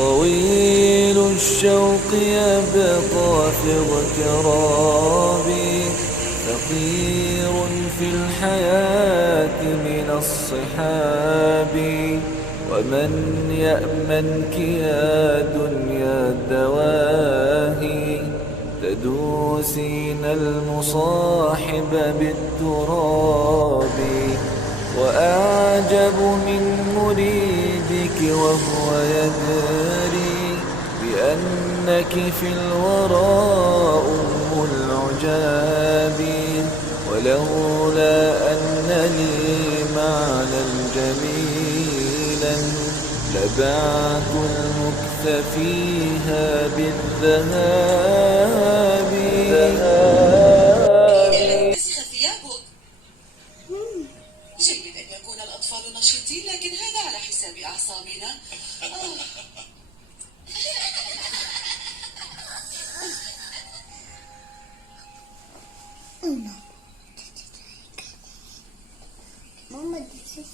طويل الشوق يبقى في اغترابي، فقير في الحياة من الصحاب. ومن يأمنك يا دنيا الدواهي، تدوسين المصاحب بالتراب. وأعجب من مريدك وهو يدري بأنك في الورى أم العجاب. ولولا أن لي معنى جميلا، لبعت المكث فيها بالذهاب. مسخ ثيابك. جيد أن يكون الأطفال نشيطين، لكن هذا على حساب أعصابنا. Mama, this is